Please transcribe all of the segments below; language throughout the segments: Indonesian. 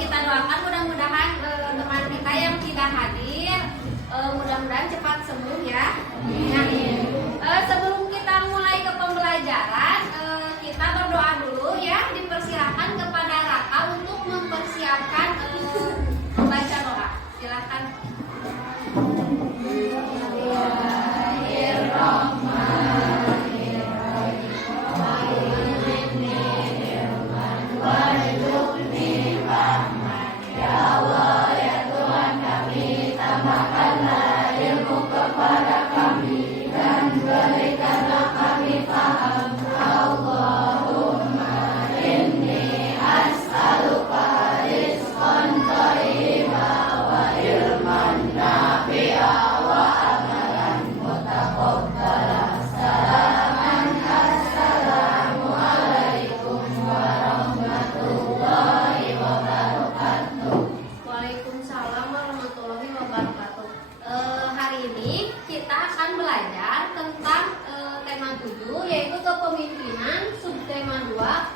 kita doakan mudah-mudahan teman kita yang tidak hadir mudah-mudahan cepat sembuh ya. Nah, sebelum kita mulai ke pembelajaran, kita berdoa dulu ya. Dipersilakan kepada Raka untuk mempersiapkan membaca doa. Silakan.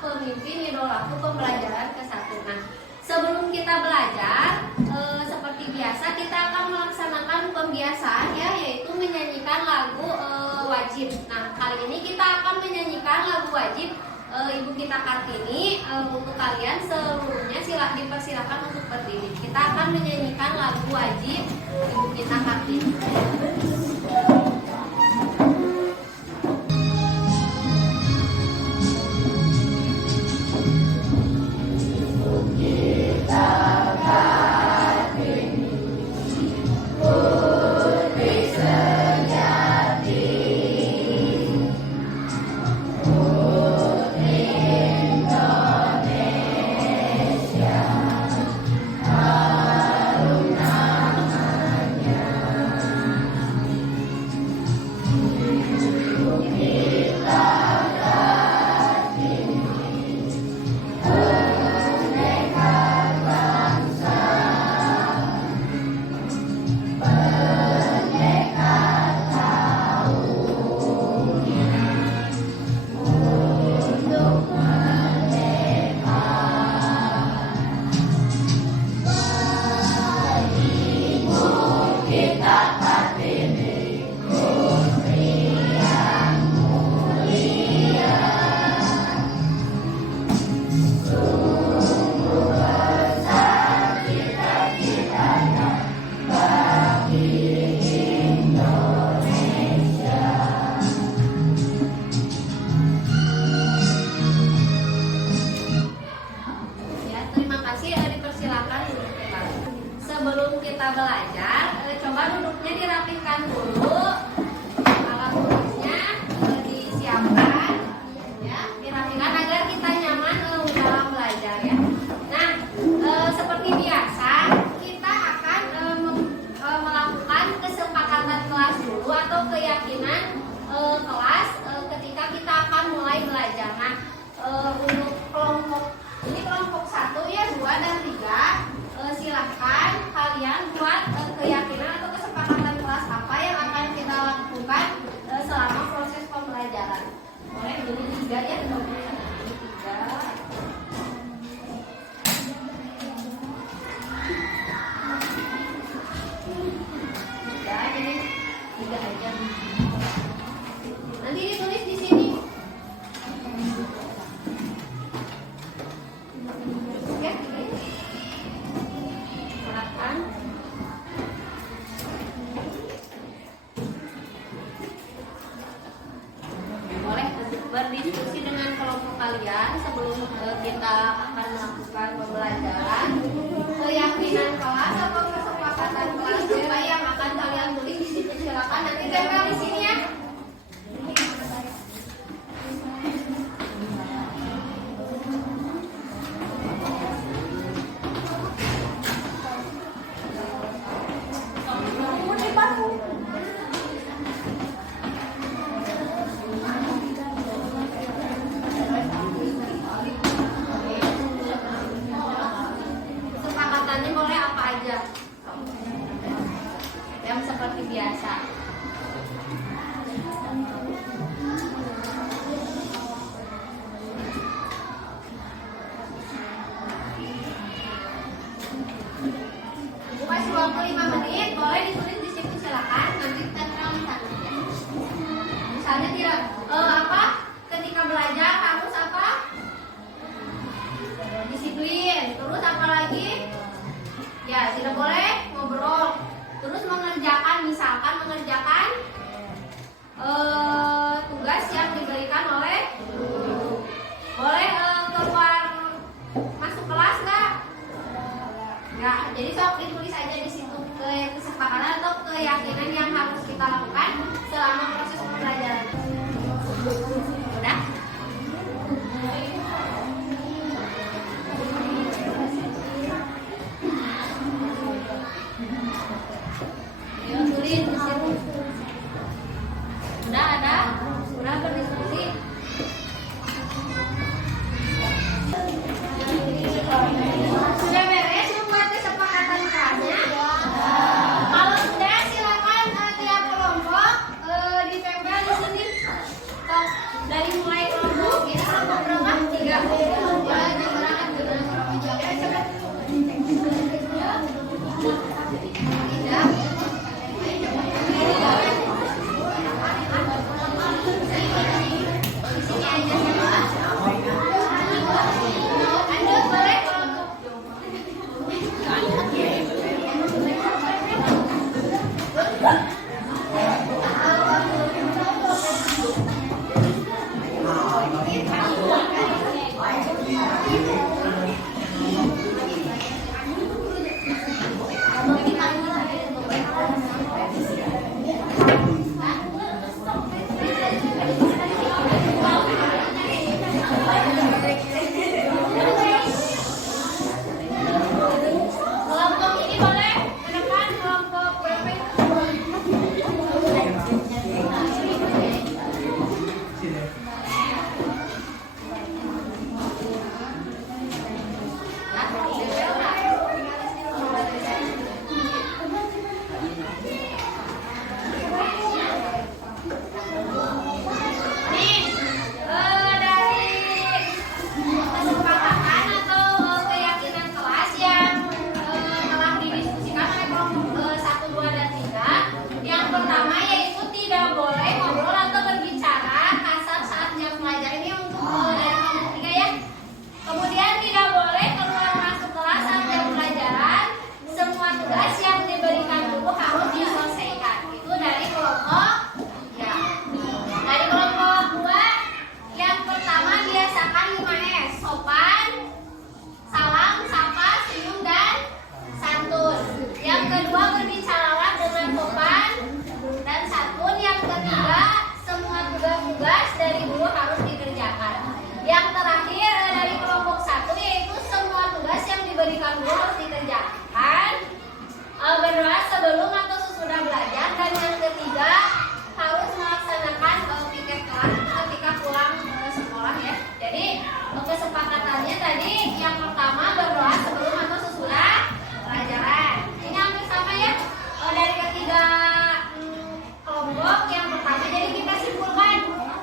Pemimpin idolaku pembelajaran ke-1. Nah, sebelum kita belajar, seperti biasa kita akan melaksanakan pembiasaan ya, yaitu menyanyikan lagu wajib. Nah, kali ini kita akan menyanyikan lagu wajib Ibu kita Kartini. Untuk kalian seluruhnya dipersilakan untuk berdiri. Kita akan menyanyikan lagu wajib Ibu kita Kartini. Sebelum kita belajar, coba duduknya dirapihkan dulu, alat tulisnya disiapkan, ya, dirapihkan agar kita nyaman dalam belajar ya. Nah, seperti biasa kita akan melakukan kesepakatan kelas dulu atau keyakinan kelas ketika kita akan mulai belajar. Nah, untuk kelompok ini kelompok 1 ya, 2 dan 3. Silahkan kalian buat keyakinan atau kesepakatan kelas apa yang akan kita lakukan selama proses pembelajaran. Boleh ini 3 ya, 3. Jadi 3 aja. Nanti ditulis di sini. Berdiskusi dengan kelompok kalian sebelum kita akan melakukan pembelajaran. Keyakinan kelas atau kesepakatan kelas apa yang akan kalian tulis di situ, silakan nanti tempel di sini ya. Yang seperti biasa. 25 menit, boleh ditulis di situ silakan. Nanti kita terangkan. Misalnya tidak ketika belajar harus apa? Disiplin. Terus apa lagi? Ya, tidak boleh ngobrol. Terus misalkan mengerjakan tugas yang diberikan oleh guru. Boleh keluar masuk kelas nggak? Nggak. Jadi sok ditulis aja di situ kesepakatan atau keyakinan yang harus kita lakukan selama proses pembelajaran. Udah? Yuk tulis di situ. Udah ada? Udah berdiskusi? Sudah beres membuat kesepakatan kelasnya? Kalau sudah silakan tiap kelompok ditempel di sini. Sok dari mulai kelompok ini kelompok berapa? 3. Ya, jangan coba. Kesepakatannya tadi yang pertama berdoa sebelum atau sesudah pelajaran. Ini hampir sama ya. Dari ketiga kelompok yang pertama jadi kita simpulkan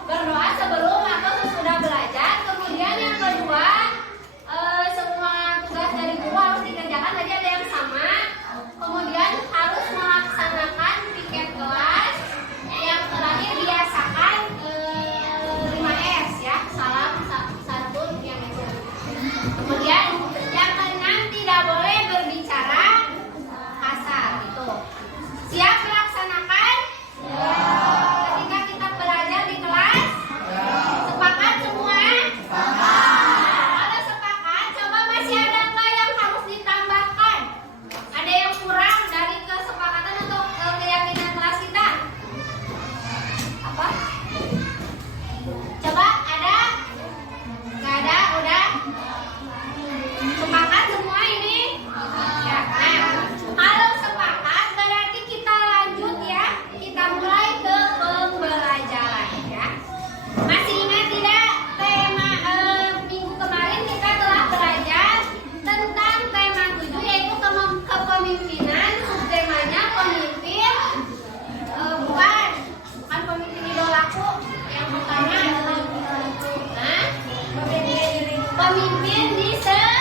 berdoa sebelum atau sesudah belajar. Kemudian yang kedua semua tugas dari guru harus dikerjakan, tadi ada yang sama. Kemudian harus melaksanakan piket kelas. Yang terakhir biasakan 5S ya, salam santun yang itu. Kemudian yang keenam tidak boleh berbicara kasar itu. Siap melaksanakan? Ketika kita belajar di kelas, sepakat semua? Kalau sepakat, coba masih ada nggak yang harus ditambahkan? Ada yang kurang dari kesepakatan atau keyakinan kelas kita? Apa? Coba ada? Nggak ada? Udah? Sepakat semua ini? Ya, nah, kalau sepakat berarti kita lanjut ya. Kita mulai ke pembelajaran ya. Masih ingat tidak tema minggu kemarin kita telah belajar tentang tema 7 yaitu kepemimpinan. Subtemanya pemimpin bukan pemimpin idolaku. Yang pertama adalah pemimpin di sekitar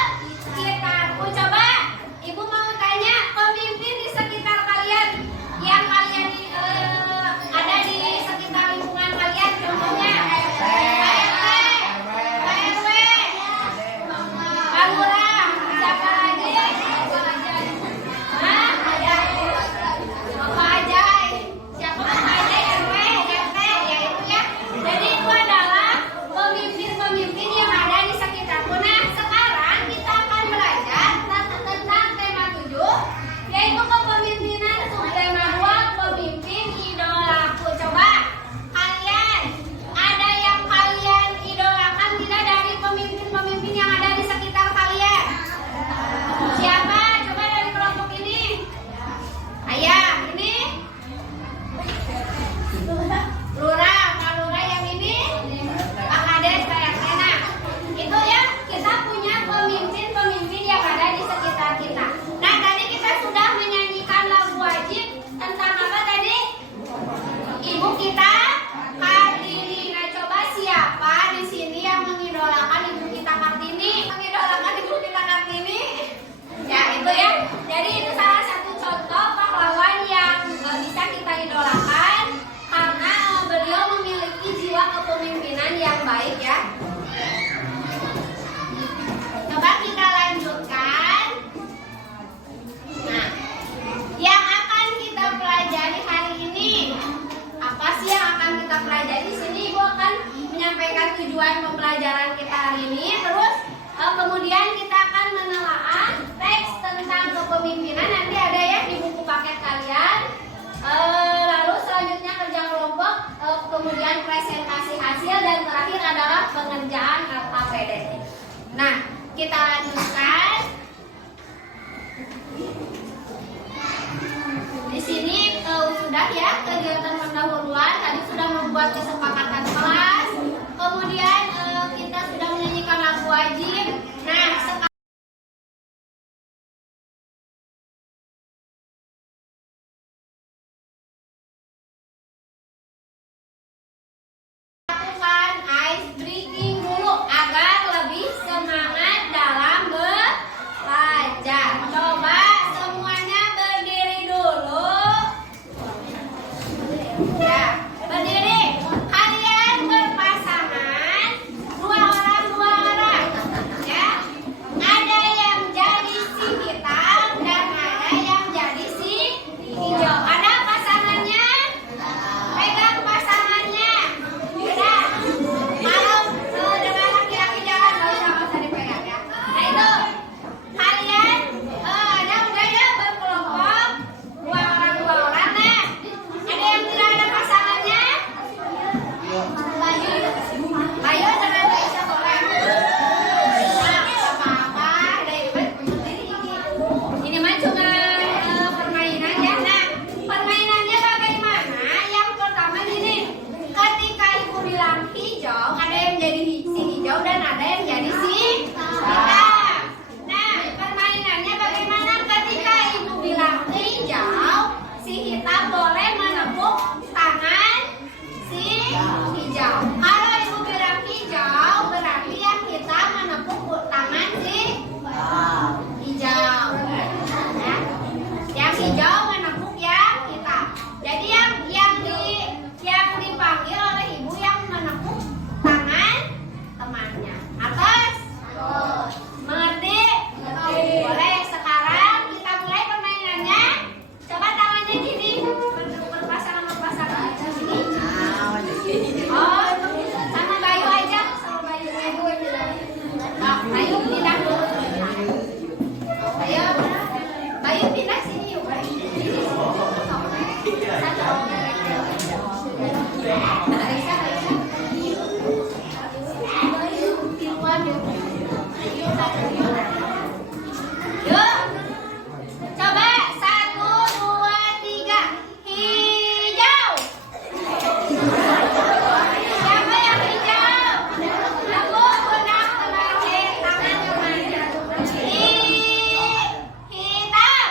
dan terakhir adalah pengerjaan APD. Nah, kita lanjutkan. Di sini sudah ya kegiatan pendahuluan. Tadi sudah membuat kesepakatan kelas. Kemudian kita sudah menyanyikan lagu wajib. Nah, sekarang lakukan ice breaking dulu agar lebih semangat dalam belajar. Coba semuanya berdiri dulu. Ya, berdiri. Kalian berpasangan, dua orang, ya. Ada yang jadi si hitam dan ada yang jadi si hijau. Ada pasangannya? Pegang pasangannya. Beda. Kalau dengan laki-laki jangan, nggak usah dipegang ya. Nah itu kalian ada udah ya berkelompok, dua orang. Nah, ada yang tidak ada pasangannya? Bayu dengan Aisyah boleh. Nah, apa-apa. Ini mah cuma permainan ya. Nah, permainannya bagaimana? Yang pertama gini, ketika ibu bilang hijau, ada yang jadi si hijau dan ada yang jadi si hitam. Nah, permainannya bagaimana? Ketika ibu bilang hijau, si hitam boleh menepuk tangan si hijau. Kalau ibu bilang hijau, berarti yang hitam menepuk tangan si hijau. Ya. Yang hijau menepuk yang hitam. Jadi yang dipanggil oleh ibu yang menepuk tangan temannya. Atas? Mengerti? Boleh. Sekarang kita mulai permainannya. Coba tangannya gini. Berpasangan sini. Oh, sama Bayu aja. Sama Bayu. Nah, Bayu pindah dulu. Bayu pindah sini yuk. Yuk, coba 1, 2, 3, hijau. Siapa yang hijau? Aku punah terakhir tangan kemana? Hitam.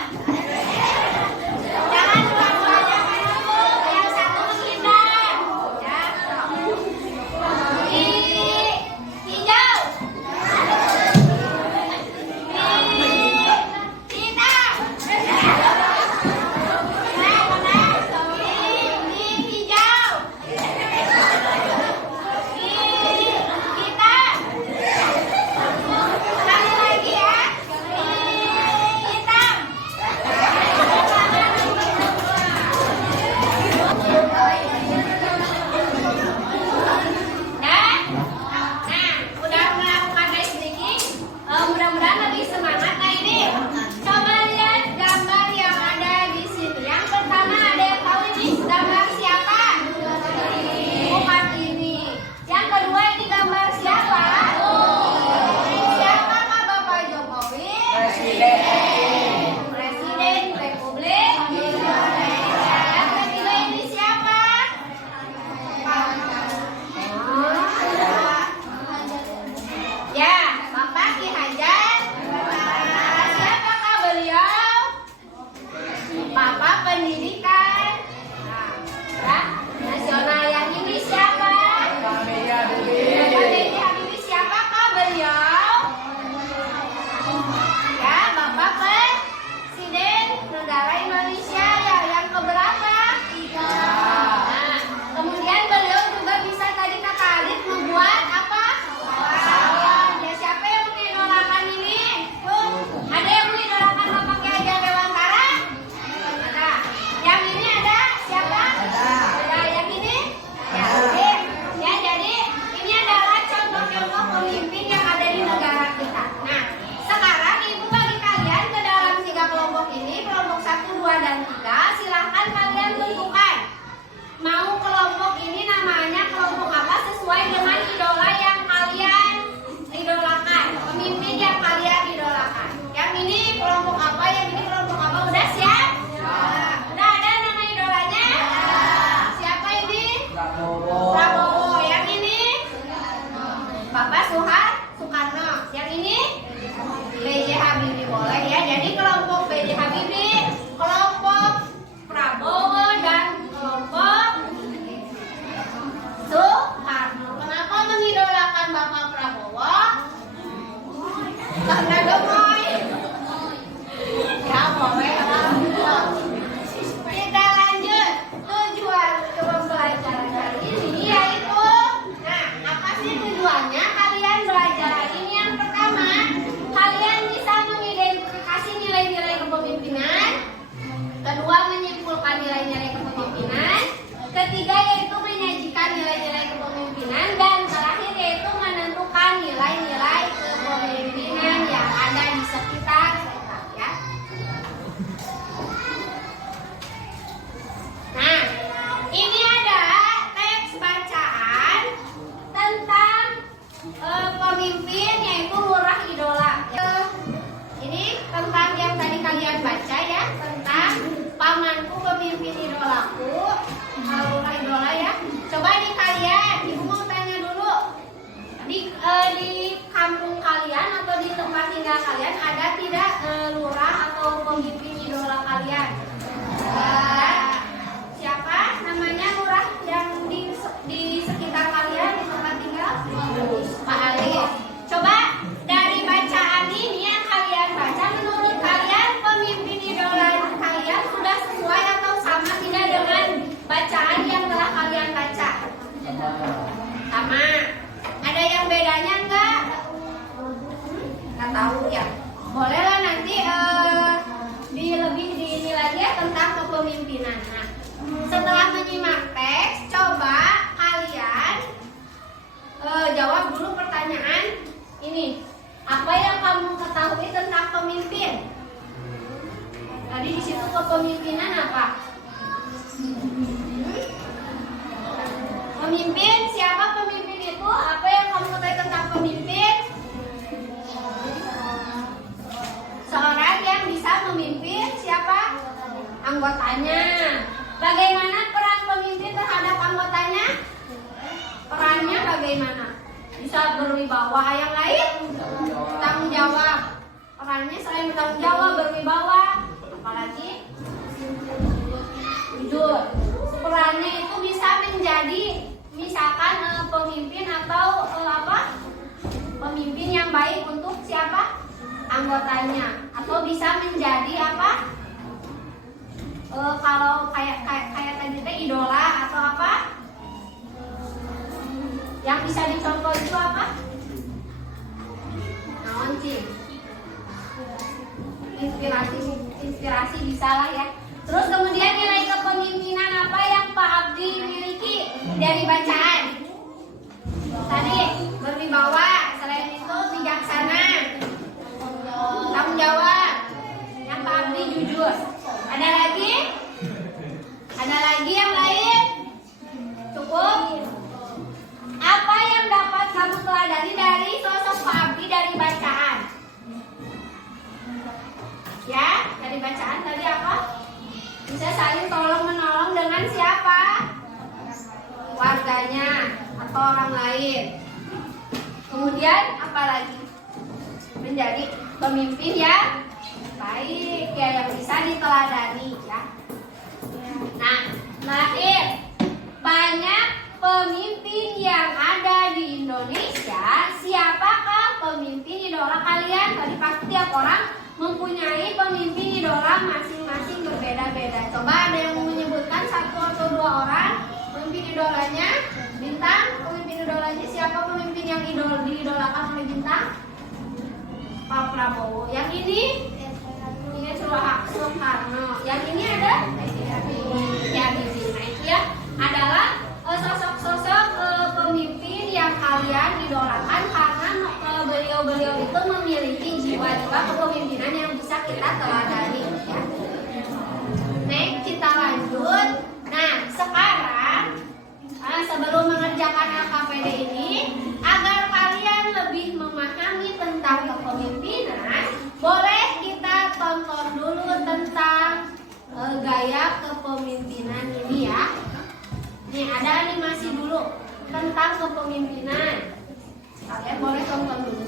Jangan dua-duanya menepuk, yang satu menghindar. Ya. Hijau. Mudah-mudahan lebih semangat. Nah ini coba lihat gambar yang ada di sini. Yang pertama ada yang tahu ini gambar siapa? Bukan ini. Yang kedua ini gambar siapa? Siapakah Bapak Jokowi? Presiden Republik Indonesia. Yang ketiga ini siapa? Ya, Bapak Ki Hajar. Siapakah beliau? Bapak Pendidikan Nasional. Yang ini siapa? Bapak B.J. Habibie. Siapakah beliau? Ya, Bapak Karena gemoy. Ya boleh lah. Kita lanjut. Tujuan pembelajaran kali ini yaitu, nah apa sih tujuannya kalian belajar hari ini? Yang pertama, kalian bisa mengidentifikasi nilai-nilai kepemimpinan. Kedua, menyimpulkan nilai-nilai kepemimpinan. Ketiga, yaitu menyajikan nilai-nilai kepemimpinan. Dan terakhir, yaitu menentukan nilai-nilai kepemimpinan yang ada di sekitar kita, ya. Nah, ini ada teks bacaan tentang pemimpin, yaitu lurah idola. Ini tentang yang tadi kalian baca ya, tentang pamanku pemimpin idolaku, lurah idola ya. Coba nih kalian, ibu mau tanya dulu, di kampung kalian atau di tempat tinggal kalian ada tidak lurah atau pemimpin idola kalian? Siapa namanya lurah yang di sekitar kalian di tempat tinggal? Pak Ali. Coba dari bacaan ini yang kalian baca, menurut kalian pemimpin idola kalian sudah sesuai atau sama tidak dengan bacaan yang telah kalian baca? Sama. Ada yang bedanya enggak? Nggak tahu ya. Bolehlah nanti lebih ini lagi ya tentang kepemimpinan. Nah, setelah menyimak teks, coba kalian jawab dulu pertanyaan ini. Apa yang kamu ketahui tentang pemimpin? Tadi di situ kepemimpinan apa? Pemimpin, siapa pemimpin itu? Apa yang kamu ketahui tentang pemimpin? Seorang yang bisa memimpin siapa? Anggotanya. Bagaimana peran pemimpin terhadap anggotanya? Perannya bagaimana? Bisa berwibawa, yang lain tanggung jawab. Perannya selain bertanggung jawab, berwibawa, apalagi jujur. Perannya itu bisa menjadi misalkan pemimpin atau pemimpin yang baik untuk siapa? Anggotanya. Atau bisa menjadi apa? Kalau kayak tadi teh idola atau apa? Yang bisa dicontoh itu apa? Naon sih? Inspirasi bisa lah ya. Terus kemudian nilai kepemimpinan apa yang Pak Abdi miliki dari bacaan? Tadi berwibawa, selain itu bijaksana, tanggung jawab, yang Pak Abdi jujur. Ada lagi? Ada lagi yang lain? Cukup? Apa yang dapat kamu teladani dari sosok Pak Abdi dari bacaan? Ya, dari bacaan tadi apa? Bisa saling tolong menolong dengan siapa? Warganya atau orang lain. Kemudian apa lagi? Menjadi pemimpin yang baik ya, yang bisa diteladani ya. Nah, terakhir, banyak pemimpin yang ada di Indonesia. Siapakah pemimpin idola kalian? Tadi pasti tiap orang mempunyai pemimpin idola masing-masing berbeda-beda. Coba ada yang menyebutkan satu atau dua orang pemimpin idolanya? Bintang, pemimpin idolanya siapa? Pemimpin yang diidolakan oleh Bintang? Pak Prabowo. Yang ini Soekarno. Yang ini ada? Ya, nah itu ya adalah sosok-sosok pemimpin yang kalian idolakan karena beliau-beliau itu memiliki jiwa-jiwa kepemimpinan yang bisa kita teladani ya. Next, kita lanjut. Nah, sekarang sebelum mengerjakan LKPD ini, agar kalian lebih memahami tentang kepemimpinan, boleh kita tonton dulu tentang gaya kepemimpinan ini ya. Nih ada animasi dulu tentang kepemimpinan. Kalian boleh tonton dulu.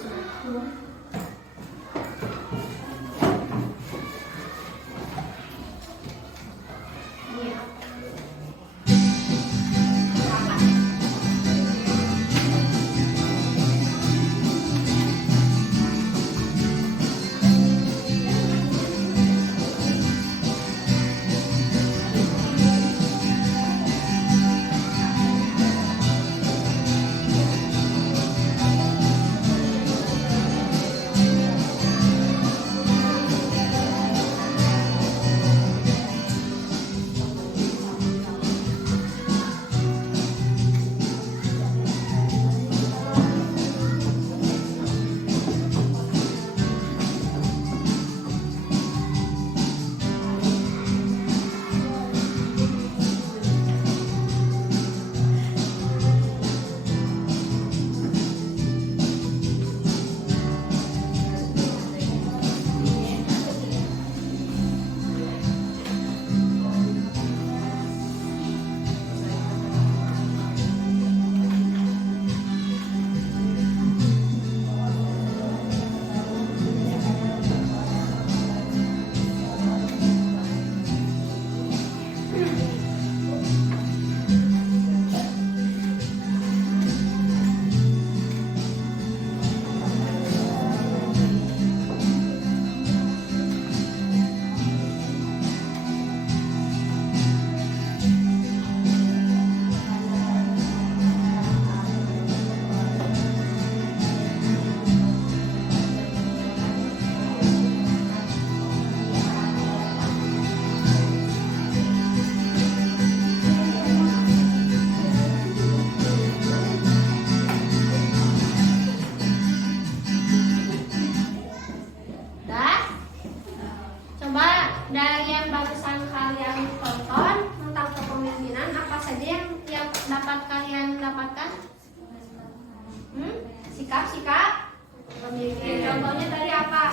sikap pemimpin. Contohnya tadi apa?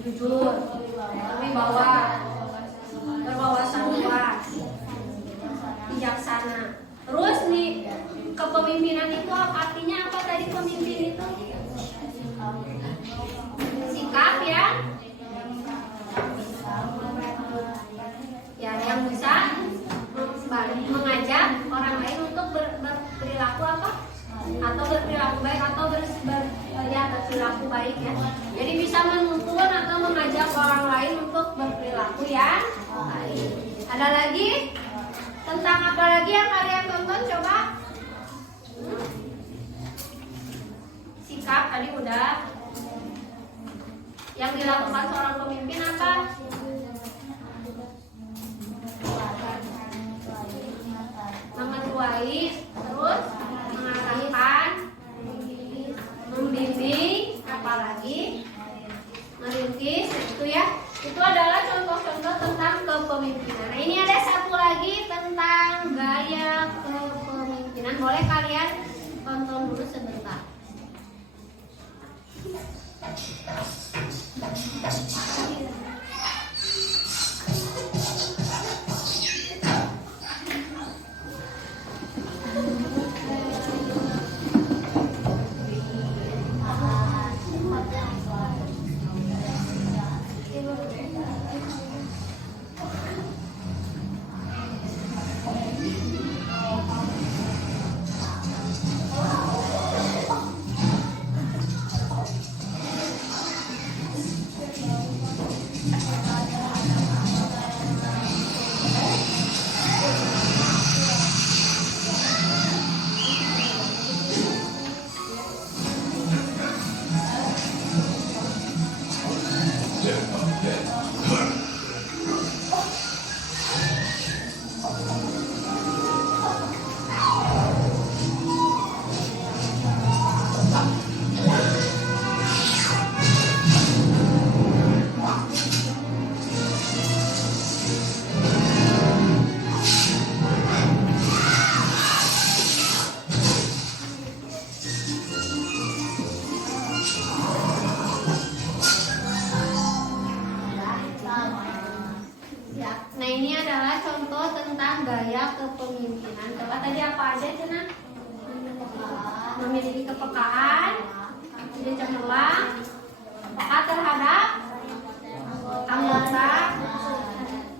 Jujur, berwibawa, berwawasan luas, bijaksana. Terus nih, kepemimpinan itu artinya apa tadi pemimpin itu? Sikap yang bisa mengajak orang lain untuk berperilaku apa? Atau berperilaku baik atau berperilaku baik ya. Jadi bisa menuntun atau mengajak orang lain untuk berperilaku yang baik. Ada lagi? Tentang apa lagi yang kalian tonton coba? Sikap tadi udah. Yang dilakukan seorang pemimpin apa? Mengetuai, terus mengarahkan, membimbing, apalagi merintis, itu ya. Itu adalah contoh-contoh tentang kepemimpinan. Nah, ini ada satu lagi tentang gaya kepemimpinan. Boleh kalian tonton dulu sebentar. Nah, ini adalah contoh tentang gaya kepemimpinan. Coba tadi apa aja, Cina? Memiliki kepekaan, jadi cemerlang, peka terhadap anggota,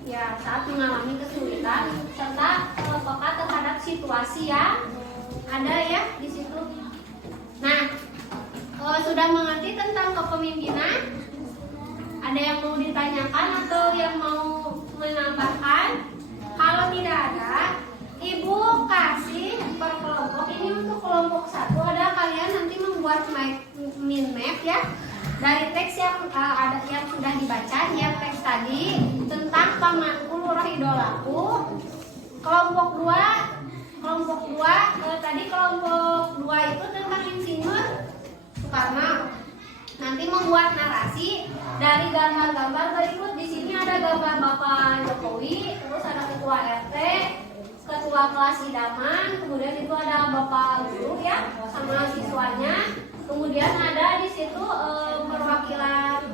ya saat mengalami kesulitan, serta peka terhadap situasi yang ada ya di situ. Nah, sudah mengerti tentang kepemimpinan? Ada yang mau ditanyakan atau yang mau menambahkan? Kalau tidak ada, Ibu kasih per kelompok. Ini untuk kelompok 1 ada kalian nanti membuat mind map ya dari teks yang ada yang sudah dibaca, yang teks tadi tentang pamanku lurah idolaku. Kelompok 2 tadi kelompok 2 itu tentang Insinyur Soekarno. Nanti membuat narasi dari gambar-gambar berikut. Di sini ada gambar Bapak Jokowi, terus ada ketua RT, ketua kelas idaman, kemudian itu ada Bapak guru ya sama siswanya. Kemudian ada di situ perwakilan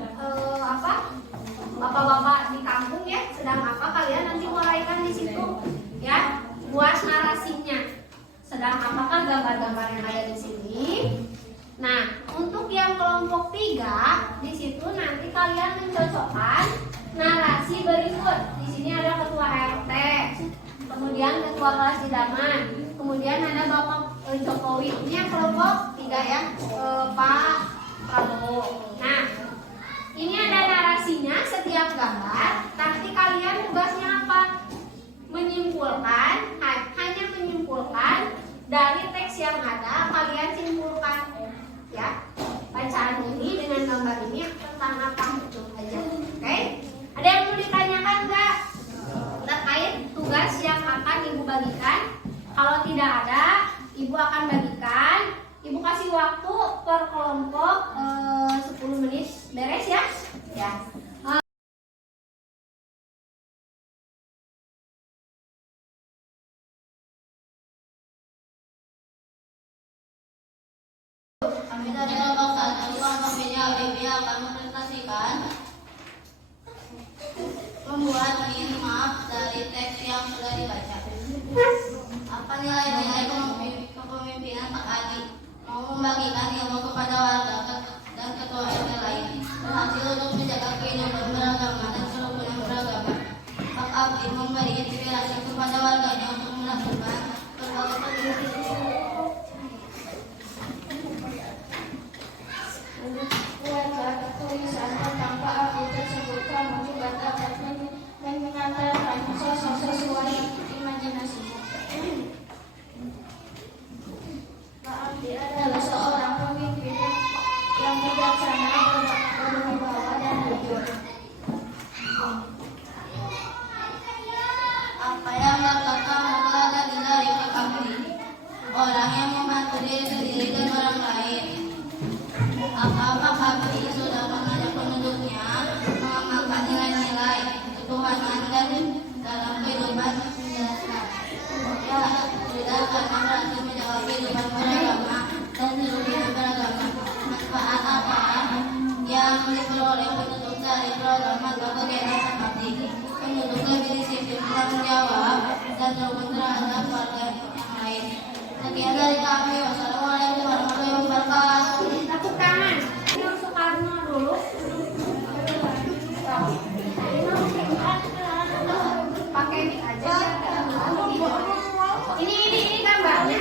bapak-bapak di kampung ya, sedang apa kalian nanti uraikan di situ ya, buat narasinya. Sedang apakah gambar-gambar yang ada di sini? Nah, untuk yang kelompok 3 di situ nanti kalian mencocokkan narasi berikut. Di sini ada ketua RT, kemudian ketua kelas idaman, kemudian ada Bapak Jokowi. Ini yang kelompok 3 ya, Pak Prabowo. Nah, ini ada narasinya setiap gambar. Nanti kalian tugasnya apa? Menyimpulkan, hanya menyimpulkan dari teks yang ada. Kalian simpulkan ya bacaan ini dengan gambar ini tentang apa itu aja. Oke? Ada yang mau ditanyakan nggak terkait tugas yang akan Ibu bagikan? Kalau tidak ada, Ibu akan bagikan. Ibu kasih waktu per kelompok 10 menit. Beres ya? Ya. Kami dari kelompok 1, kelompok Bibi akan mempresentasikan membuat mini map dari teks yang sudah dibaca. Apa nilai-nilai kepemimpinan Pak Adi? Mau membagikan ilmu kepada warga dan ketua RT lain. Berhasil untuk menjaga kehidupan beragama dan kerukunan beragama. Pak Abdi memberi inspirasi kepada warganya untuk melakukan berbagai kegiatan. Buatlah tulisan tentang Pak Abdi tersebut. Kamu juga dapat mengantarkan sosok sesuai imajinasimu. Pak Abdi adalah seorang pemimpin yang bijaksana, berwibawa dan jujur. Apa yang dapat kamu pelajari dari Pak Abdi? Orang yang membantu diri sendiri dan orang lain. Apa Pak Abdi sudah mengajak penduduknya mengamalkan nilai-nilai ketuhanan dan dalam kehidupan menjelaskan? Ya, sudah karena berhasil menjaga kehidupan beragama dan kerukunan beragama. Manfaat apa yang diperoleh penduduk dari program atau kegiatan Pak Abdi? Penduduk lebih disiplin, bertanggung jawab, dan rukun terhadap warga yang lain. Sekian dari kami. Wassalamualaikum warahmatullahi wabarakatuh. Tepuk tangan. Ini Soekarno dulu. Pakai mic aja. Ini gambarnya.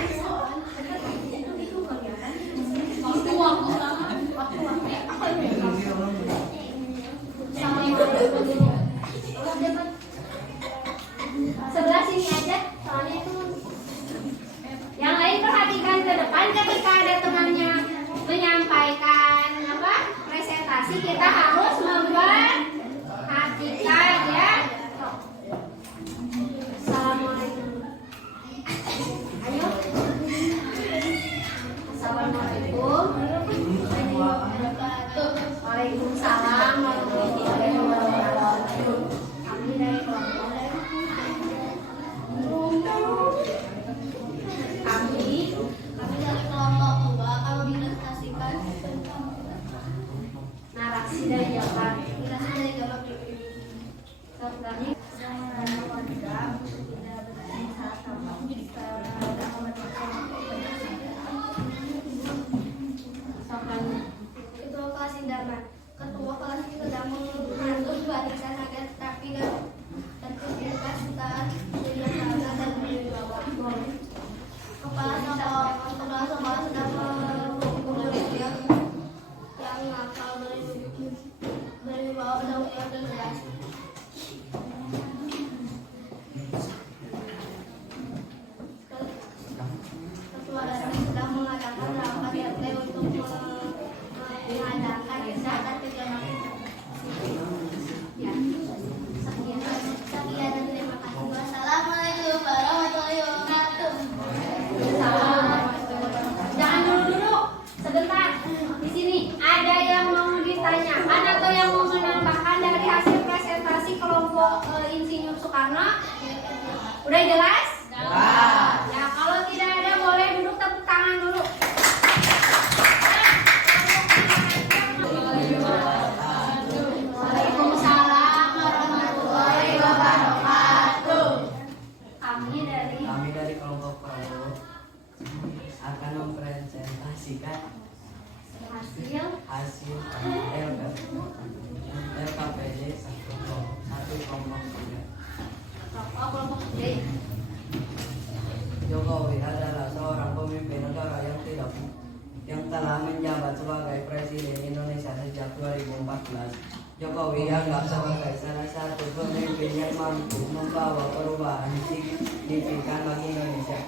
Sebelah sini aja, soalnya itu. Yang lain perhatikan ke depan ketika ada temannya menyampaikan presentasi, kita harus memperhatikan ya. Assalamualaikum. Ayo. Assalamualaikum. Waalaikumsalam warahmatullahi wabarakatuh. Kami dari kelompok Kami dari kelompok 2 akan mempresentasikan narasi dari Jawa. narasi dari Bapak Sebenarnya Ketua kelas Indarman. Ketua kelas itu sedang mengatur barisan agar rapi dan terintegrasi tidak salah dan berwibawa. Kepala sekolah sedang menghukum murid yang nakal, berwibawa dan terintegrasi. Ketua dasar sedang mengadakan rapat RT untuk mengadakan kesehatan kegiatan. Ya, sekian dan terima kasih. Wassalamualaikum warahmatullahi wabarakatuh. jangan dulu sebentar. Di sini ada yang mau ditanyakan atau yang mau menambahkan dari hasil presentasi kelompok Insinyur Soekarno? Udah jelas? Ya, kalau tidak ada boleh duduk, tepuk tangan dulu. Waalaikumsalam warahmatullahi wabarakatuh. Kami dari kelompok Prabowo akan mempresentasikan hasil LKPD 1 kelompok 3. kelompok D. Jokowi adalah seorang pemimpin negara yang telah menjabat sebagai Presiden Indonesia sejak 2014. Jokowi dianggap sebagai salah satu pemimpin yang mampu membawa perubahan signifikan bagi Indonesia.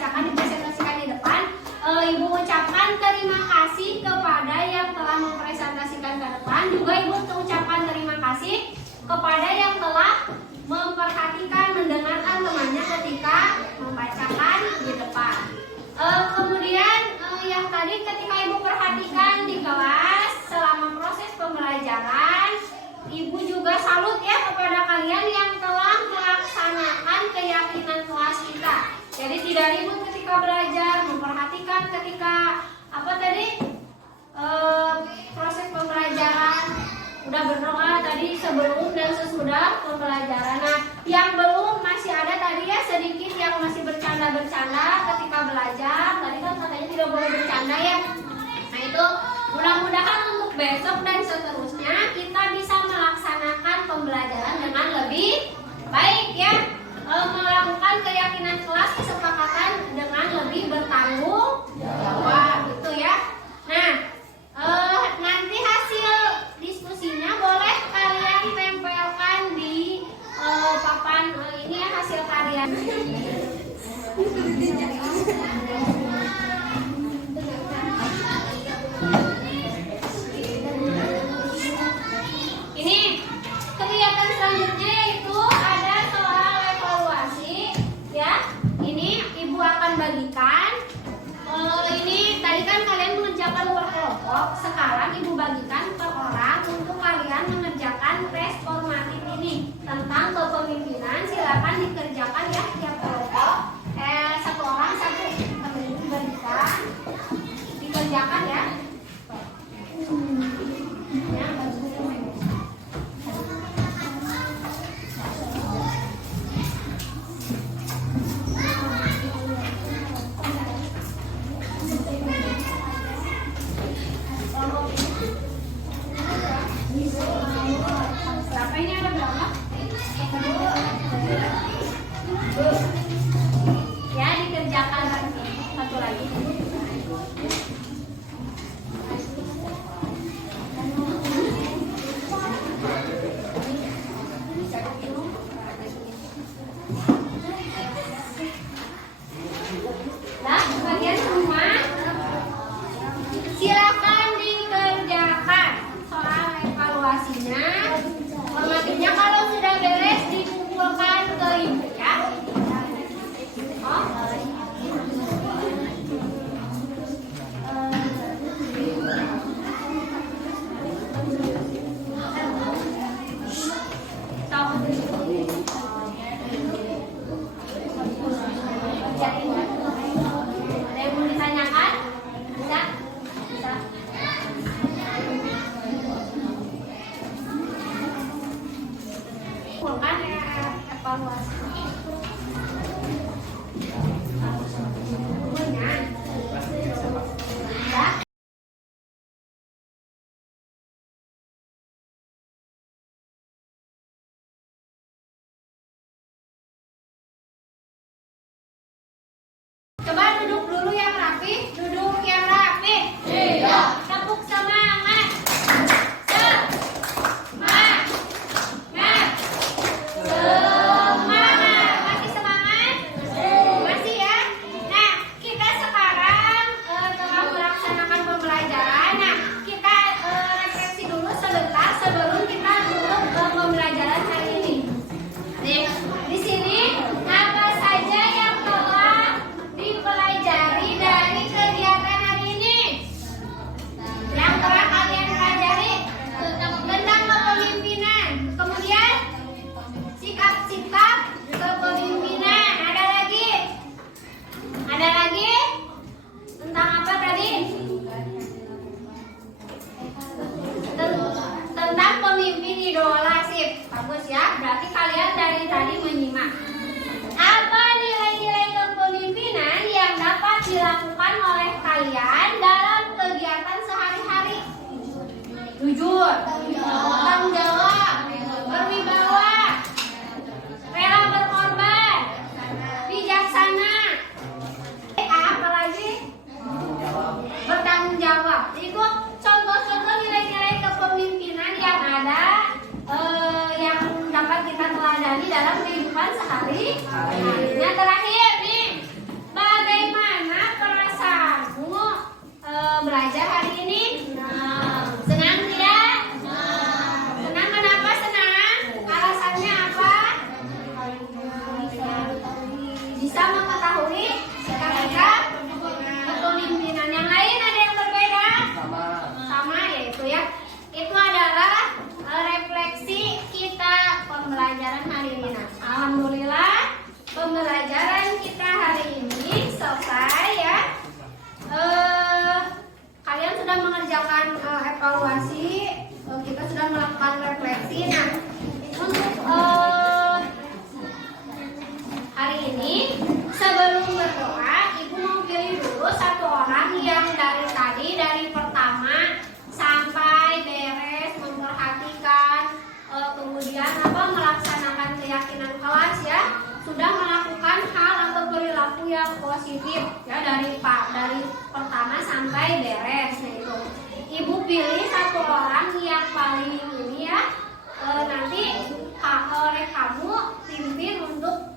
Akan dipresentasikan di depan. Ibu ucapkan terima kasih kepada yang telah mempresentasikan ke depan. Juga Ibu ucapkan terima kasih kepada yang telah memperhatikan, mendengarkan temannya ketika membacakan di depan. Kemudian yang tadi ketika Ibu perhatikan di kelas selama proses pembelajaran, Ibu tidak ribut ketika belajar, memperhatikan ketika apa tadi proses pembelajaran, udah berdoa tadi sebelum dan sesudah pembelajaran. Nah, yang belum masih ada tadi ya sedikit yang masih bercanda-bercanda ketika belajar. Tadi kan katanya tidak boleh bercanda ya. Nah itu mudah-mudahan untuk besok dan seterusnya kita bisa melaksanakan pembelajaran dengan lebih baik ya. Melakukan keyakinan kelas kesepakatan dengan lebih bertanggung jawab gitu ya. Nah nanti hasil diskusinya boleh kalian tempelkan di papan ini ya hasil karya. Ini kegiatan selanjutnya yaitu ada soal evaluasi ya. Ini ibu akan bagikan. Ini tadi kan kalian mengerjakan per kelompok. Sekarang ibu bagikan per orang untuk kalian mengerjakan tes formatif ini tentang kepemimpinan. Silakan dikerjakan ya tiap kelompok. Satu orang satu ibu bagikan. Dikerjakan ya. Ya, berapa ini ada berapa? Ya dikerjakan satu lagi. Nah, bagian semua silakan dikerjakan soal evaluasinya. Formatifnya kalau sudah beres dikumpulkan ke ibu ya. Oh. Ada yang mau ditanyakan? Bisa? Bisa. Kumpulkan evaluasi. Ya. Coba duduk dulu yang rapi, duduk yang rapi. Iya. Tepuk semangat. Semangat. Semangat. Masih semangat? Masih ya? Nah, kita sekarang telah melaksanakan pembelajaran. Nah, kita refleksi dulu sebentar sebelum kita masuk ke pembelajaran hari ini. Nih, di sini apa saja yang telah dipelajari dari kegiatan hari ini? Yang telah kalian pelajari tentang kepemimpinan. Kemudian sikap-sikap kepemimpinan. Ada lagi? Ada lagi? Tentang apa tadi? Tentang pemimpin idola. Sip. Bagus ya. Berarti kalian dari tadi menyimak. Apa nilai-nilai kepemimpinan yang dapat dilakukan oleh kalian dalam kegiatan sehari-hari? Jujur, tanggung jawab, berwibawa, rela berkorban, bijaksana. Apa lagi? Bertanggung jawab. Itu contoh-contoh nilai-nilai kepemimpinan yang ada yang dapat kita teladani dalam kehidupan sehari-hari. Yang terakhir nih, bagaimana perasaanmu belajar hari ini? Senang tidak? Senang. Kenapa senang? Alasannya apa? Bisa mengetahui sikap-sikap kepemimpinan. Yang lain ada yang berbeda? Sama yaitu ya. Itu adalah refleksi kita pembelajaran hari ini. Nah, alhamdulillah pembelajaran kita hari ini Hari ini sebelum berdoa, Ibu mau pilih dulu satu orang yang dari tadi, dari pertama sampai beres memperhatikan, kemudian melaksanakan keyakinan kelas ya, sudah melakukan hal atau perilaku yang positif ya, dari pertama sampai beres. Nah itu Ibu pilih satu orang yang paling ini ya, nanti oleh kamu pimpin untuk